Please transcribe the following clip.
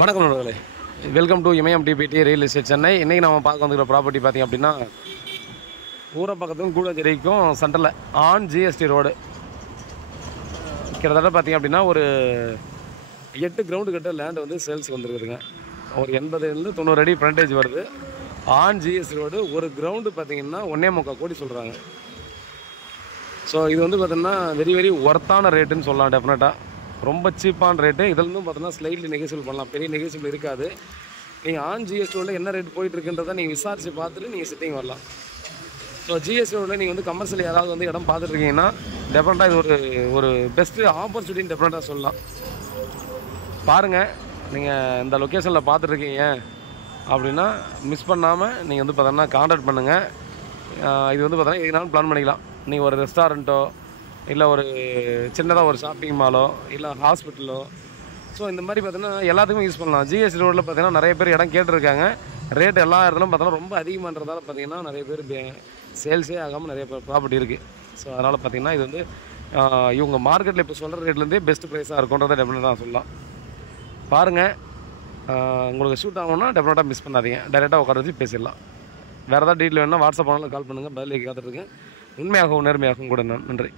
வணக்கம் நண்பர்களே, welcome to Imayam DBT real estate Chennai. இன்றைக்கி நம்ம பார்க்க வந்துக்கிற ப்ராப்பர்ட்டி பார்த்திங்க அப்படின்னா ஊரை பக்கத்துக்கும் கூடச்சேரிக்கும் சென்டரில் ஆன் ஜிஎஸ்டி ரோடு. கிட்டத்தட்ட பார்த்திங்க அப்படின்னா ஒரு 8 கிரவுண்டு கிட்ட லேண்டு வந்து சேல்ஸ் வந்துருக்குதுங்க. ஒரு 80-90 அடி ஃப்ரண்டேஜ் வருது. On GST road. ஒரு கிரவுண்டு பார்த்திங்கன்னா 1.25 கோடி சொல்கிறாங்க. ஸோ இது வந்து பார்த்திங்கன்னா வெரி ஒர்த்தான ரேட்டுன்னு சொல்லலாம். டெஃபினட்டாக ரொம்ப சீப்பான ரேட்டு. இதிலிருந்தும் பார்த்தோன்னா ஸ்லைட்லி நெகோசியபிள் பண்ணலாம். பெரிய நெகோசியபிள் இருக்காது. நீங்கள் ஆன் ஜிஎஸ்டியில் என்ன ரேட் போயிட்டுருக்குன்றதை நீங்கள் விசாரித்து பார்த்துட்டு நீங்கள் சிட்டிங் வரலாம். ஸோ ஜிஎஸ்டியில் நீங்கள் வந்து கமர்ஷியல் யாராவது வந்து இடம் பார்த்துட்ருக்கீங்கன்னா டெஃபினட்டாக இது ஒரு பெஸ்ட்டு ஆப்பர்ச்சுனிட்டின்னு டெஃபினட்டாக சொல்லலாம். பாருங்கள், நீங்கள் இந்த லொக்கேஷனில் பார்த்துட்ருக்கீங்க அப்படின்னா மிஸ் பண்ணாமல் நீங்கள் வந்து பார்த்தோன்னா கான்டாக்ட் பண்ணுங்கள். இது வந்து பார்த்தோன்னா எதுனாலும் பிளான் பண்ணிக்கலாம். நீங்கள் ஒரு ரெஸ்டாரண்ட்டோ இல்லை ஒரு சின்னதாக ஒரு ஷாப்பிங் மாலோ இல்லை ஹாஸ்பிட்டலோ, ஸோ இந்த மாதிரி பார்த்தீங்கன்னா எல்லாத்துக்குமே யூஸ் பண்ணலாம். ஜிஎஸ்டி ரோட்டில் பார்த்தீங்கன்னா நிறைய பேர் இடம் கேட்டிருக்காங்க. ரேட் எல்லா இடத்துலையும் பார்த்தோன்னா ரொம்ப அதிகமானதால் பார்த்தீங்கன்னா நிறைய பேர் சேல்ஸே ஆகாமல் நிறைய ப்ராப்பர்ட்டி இருக்குது. ஸோ அதனால் பார்த்தீங்கன்னா இது வந்து இவங்க மார்க்கெட்டில் இப்போ சொல்கிற ரேட்லேருந்தே பெஸ்ட் ப்ரைஸாக இருக்குன்றதை டெஃபினட்டாக நான் சொல்லலாம். பாருங்கள், உங்களுக்கு ஷூட் ஆகணும்னா டெஃபினட்டாக மிஸ் பண்ணாதீங்க. டைரெக்டாக உட்கார வச்சு பேசிடலாம். வேறு ஏதாவது டீட்டெயில் வேணுன்னா வாட்ஸ்அப் பண்ணாலும் கால் பண்ணுங்கள். பதில் காத்துட்ருக்கேன். உண்மையாகவும் நேர்மையாகவும் கூட நன்றி.